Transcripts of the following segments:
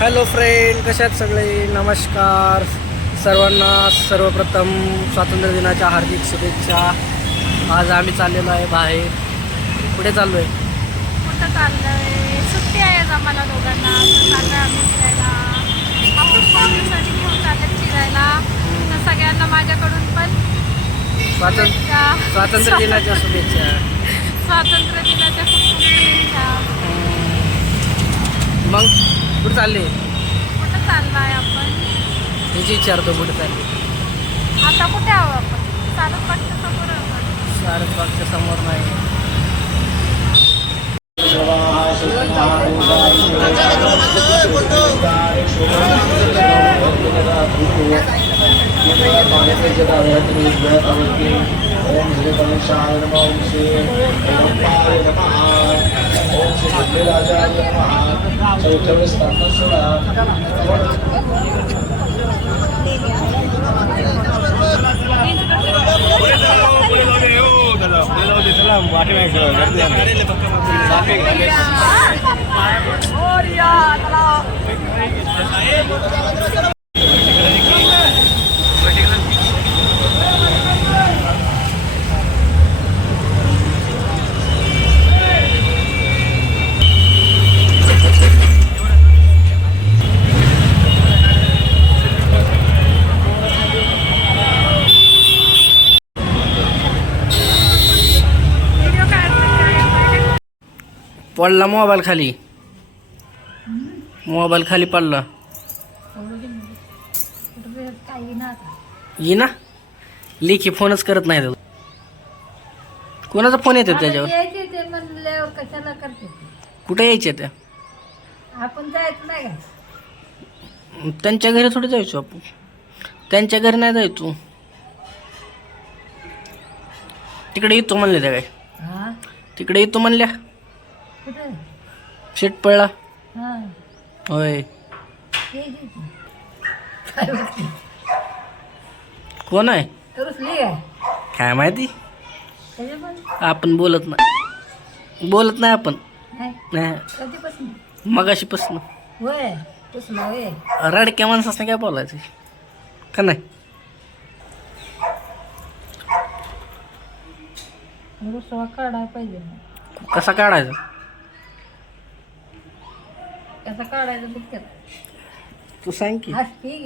Hello friend, कशात सगळे. नमस्कार सर्वांना. सर्वप्रथम स्वातंत्र्य दिनाच्या हार्दिक शुभेच्छा. आज आम्ही चाललेलो आहे बाहेर. कुठे चाललो आहे? कुठं चाललंय? सुट्टी आहे आम्हाला दोघांना. चाललोय आम्ही फिरायला. आपण फॅमिलीसाठी घेऊन चालले फिरायला. तर सगळ्यांना माझ्याकडून पण स्वातंत्र्य दिनाच्या शुभेच्छा. स्वातंत्र्य दिनाच्या खूप खूप शुभेच्छा. मग कुठे चालले? कुठं चाललाय आपण? त्याची विचारतो कुठे चालले. आता कुठे आहो आपण? सारसबागच्या समोर आहोत. सारसबागच्या समोर नाही. ओम श्री गणेशाय नमः. ओम श्री ओंकाराय नमः. ओम श्री विघ्नराजाय नमः. चौथ्यवस्थानसुरा पडला मोबाईल खाली. मोबाईल खाली पडला. ये ना, लेखी फोनच करत नाही. कोणाचा फोन येतो त्याच्यावर? कशाला करते? कुठे यायचे त्या? आपण जायचं नाही का? त्यांच्या घरी थोडी जायचो आपण. त्यांच्या घरी नाही जायचो. तिकडे येतो म्हणले त्या काय? हा, तिकडे येतो म्हणल्या. कुठे? शेट पडला. हा, होय. काय बघते? कोण आहे रुसली काय? काय माहिती. त्याच्या पण आपण बोलत नाही आपण. नाही. नाही, कधीपासून? मगाशीपासून. होय, रुसला होय. रडक्या माणसाने काय बोलायचं का नाही? रुसवा काढायला पाहिजे. कसा काढायचा? कसा काढायचा बघतात. तू सांग की. हसती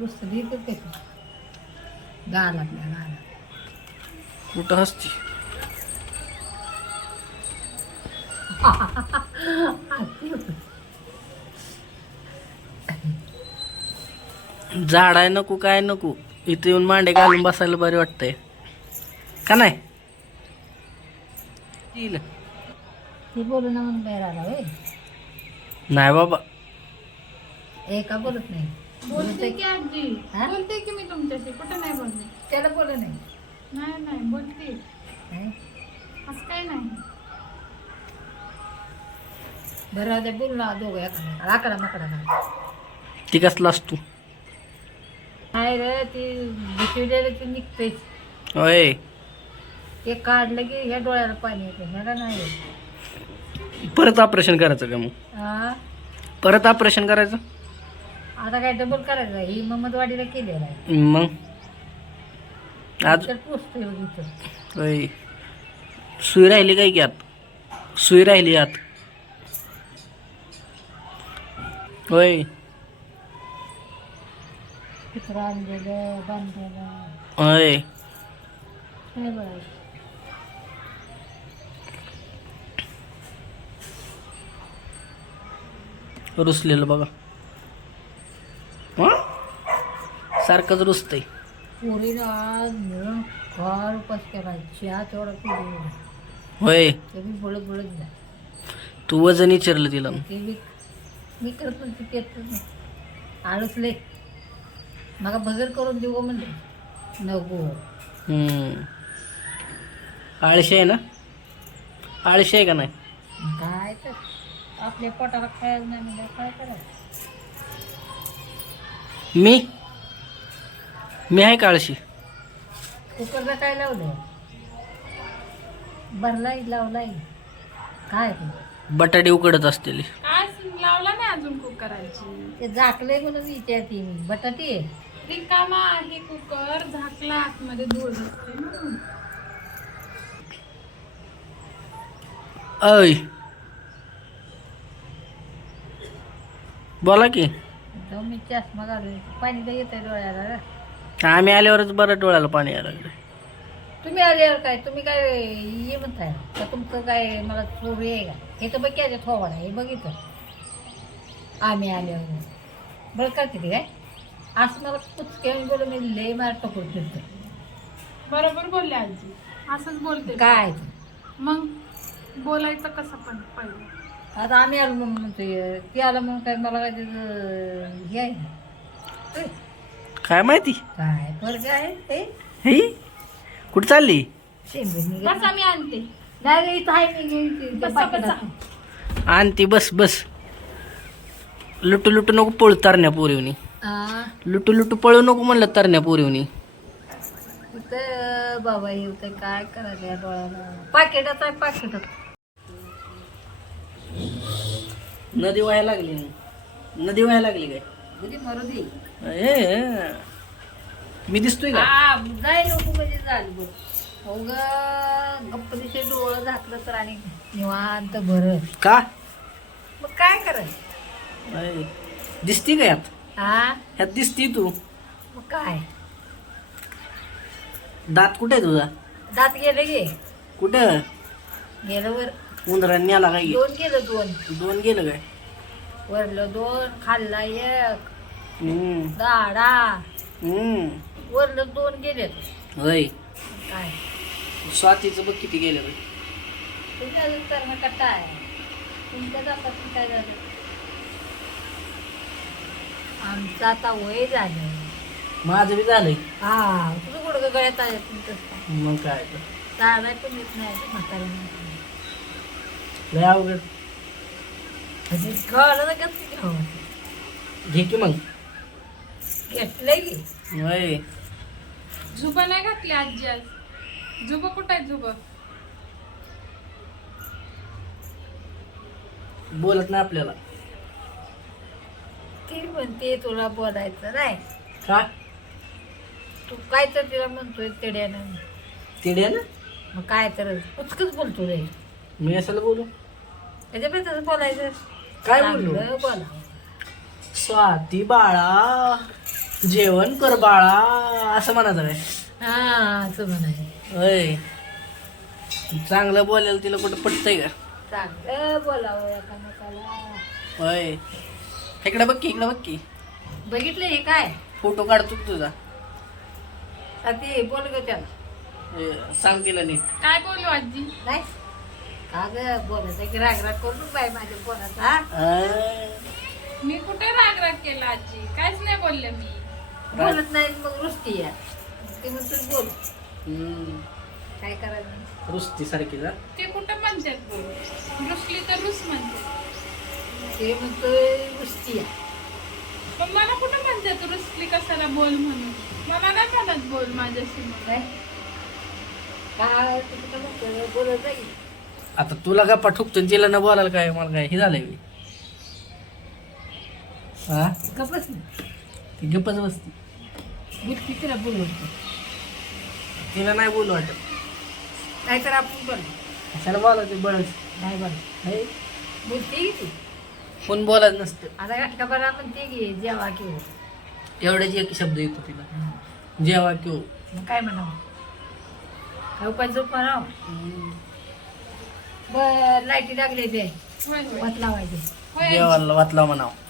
रुसली तर ते गालातल्या गाला. कुठं हसती? झाड आहे नको काय नको, इथे येऊन मांडे घालून बसायला बरे वाटतंय का नाही? ती बोलू ना म्हणून बाहेर आला होय. नाही बाबा. एका बोलत नाही. बोलते की आजी, हा? बोलते की मी तुमच्याशी. कुठं नाही बोलते? त्याला बोलू नाही. नाही बोलते. नाही? असं काय नाही. बरं ते बोलू ना दोघं एका आकडा माकडा ना. ती कसला असतो? नाही रे, ती भिजवलेलं ते निघतेच. होय. ते काढलं की ह्या डोळ्याला पाणी येते. ह्याला नाही येत. परत ऑपरेशन करायचं का मग? हा? परत ऑपरेशन करायचं? आता काय डबल करायचं? ही मम्मदवाडीला केलेलं आहे. मग आज तर पोचतोय इथं. होय. सुई राहिली काय की आत? सुई राहिली आत. होय. कुत्रा आणलेलं बांधलेलं. होय. काय बरं. रुसलेलं बघा. हं? सारखंच रुसतंय. पोरीला आज मिळून फार उपास केला. चहा तेवढा पिली. होय. ते बी बोलत बोलत जा. तू वजन विचारलं तिला? ते बी मी करत पण ती पेत नाही. आळसले मग भगर करून देऊ म्हणजे नको. आळशी आहे ना? आळशी आहे का नाही? काय तर आपल्या पोटाला खायला नाही म्हणजे काय करायचं. मी आहे का आळशी? कुकरला काय लावलं? भरलाय लावलाय काय? बटाटे उकडत असतील. काय लावला ना अजून कुकर आजी. ते झाकलंय म्हणून विचारते मी. बटाटे रिकामा आहे कुकर, झाकला आतमध्ये धूळ असते म्हणून. ऐ बोला की. तो मी चष्मा घालून पाणी तर येत आहे डोळ्याला रे. आम्ही आल्यावरच बरं डोळ्याला पाणी यायला लागलं. तुम्ही आल्यावर काय तुम्ही काय ये म्हणताय का तुमचं काय मला चोरी आहे का? हे तर बघ काय थोबाड आहे, हे बघितलं आम्ही आल्यावर बरं का किती काय असं मला कुचके बोलून मी लय मार टकोर फिरतो. बरोबर बोलले आजी, असंच बोलते. काय मग बोलायचं कसं पण पहिलं. आता आम्ही आलो म्हणून म्हणतोय, ती आलं म्हणून काय मला काय त्याचं हे आहे का? काय माहिती काय बरं आहे ते हे कुठं चालली? शेंबून बस आम्ही आणते. नाही इथं आहे मी घेऊन ते बसा, बसा. आणती बस बस. लुटू लुटू नको पळू तरण्या पोरीवनी. लुटू लुटू पळू नको म्हणलं तरण्या पोरीवनी. इथं बाबा येऊ काय करायचं या डोळ्याला. पाकिटात आहे पाकिटात. नदी व्हायला लागली. नदी व्हायला लागली काय? कधी मरू दे. ए, मी दिसतोय का? जाय नको म्हणजे झालं बघ. अवघ गप्पीचे डोळं झाकलं तर आणि निवांत भर. का मग काय करायचं? ऐ, दिसती का यात? हा ह्यात दिसती तू. मग काय दात कुठे आहे तुझा? दात गेलं गे कुठं? गेलं वर. उंदरांनी आला काय? 2 गेलं 2. 2 गेलं काय? वरलं 2 खाल्ला 1 हम्म दाडा. हम्म वरलं 2 गेले. होय. काय स्वातीचं बघ किती गेलं बाई. तुम्ही अजून करणं कट्टा आहे. तुमच्या दापासून काय झालं? आमचं आता वय झालं. माझं बी झालंय. हा तुझं गुडगं गळ्यात आहे तुमचं. मग काय तर. चालाय पण येत नाही म्हातारी. लय अवघड. कळलं ना कसं घ्यावं. घे की मग. घेतलंय की. होय. झुबा नाही घातली आजी आज. झुबा कुठं आहे झुबा? बोलत नाही आपल्याला. ती म्हणते तुला बोलायचं नाही. का? तू काय तर तिला म्हणतोय तेड्यानं. तिड्या ना? मग काय तर उचकच बोलतो रे. मी असायला बोलू? त्याच्यापेक्षा तसं बोलायचं. काय बोललो? चांगलं बोला. स्वाती बाळा जेवण कर बाळा असं म्हणायचं काय? हा असं म्हणाय. होय. चांगलं बोलायला तिला कुठं पटतंय का? चांगलं बोलावं एकामेकाला. होय. इकडे बघ की, इकडे बघ की. बघितलं हे काय? फोटो काढतो की तुझा. ते बोल ग त्याला. हे, सांग तिला नीट. काय बोलू आजी? नाही का ग बोलायचं की राग राग करून बाय माझ्या बोलायचा. अं, मी कुठे राग राग केला आजी? काहीच नाही बोलले मी. बोलत नाही मग रुसती या. ते म्हणतो बोल. हम्म, काय करायचं? रुसती सारखी जा. ते कुठं म्हणतात बोल? रुसली तर रुस म्हणते. ते म्हणतोय रुसती या. पण मला कुठं म्हणतात रुसली कशाला बोल म्हणून? मला नाही म्हणत बोल माझ्याशी म्हणून. काय काय तू कुठं म्हणतोय बोलत जाईल. आता तुला गप्पा ठुकतो तिला न बोलायला काय मला काय हे झालंय बे. हा गपच ती गप्पच बसती. बुद्धी तिला बोलवतो. तिला नाही बोलू वाटत. नाहीतर आपण बोल. कशाला बोलायचं बळच. नाही बोल. हे, बुद्धी किती कोण बोलायचं नसतं. आता घटका बरं आपण ते घे जेव्हा किंवा एवढ्याच एक शब्द येतो तिला. जेव्हा किंवा मग काय म्हणावं? काय उपाय झोप म्हणावं. बर लाईटी लागले ते होय होय वत लावायचे. होय आजी. जेवायला वाचला म्हणावं.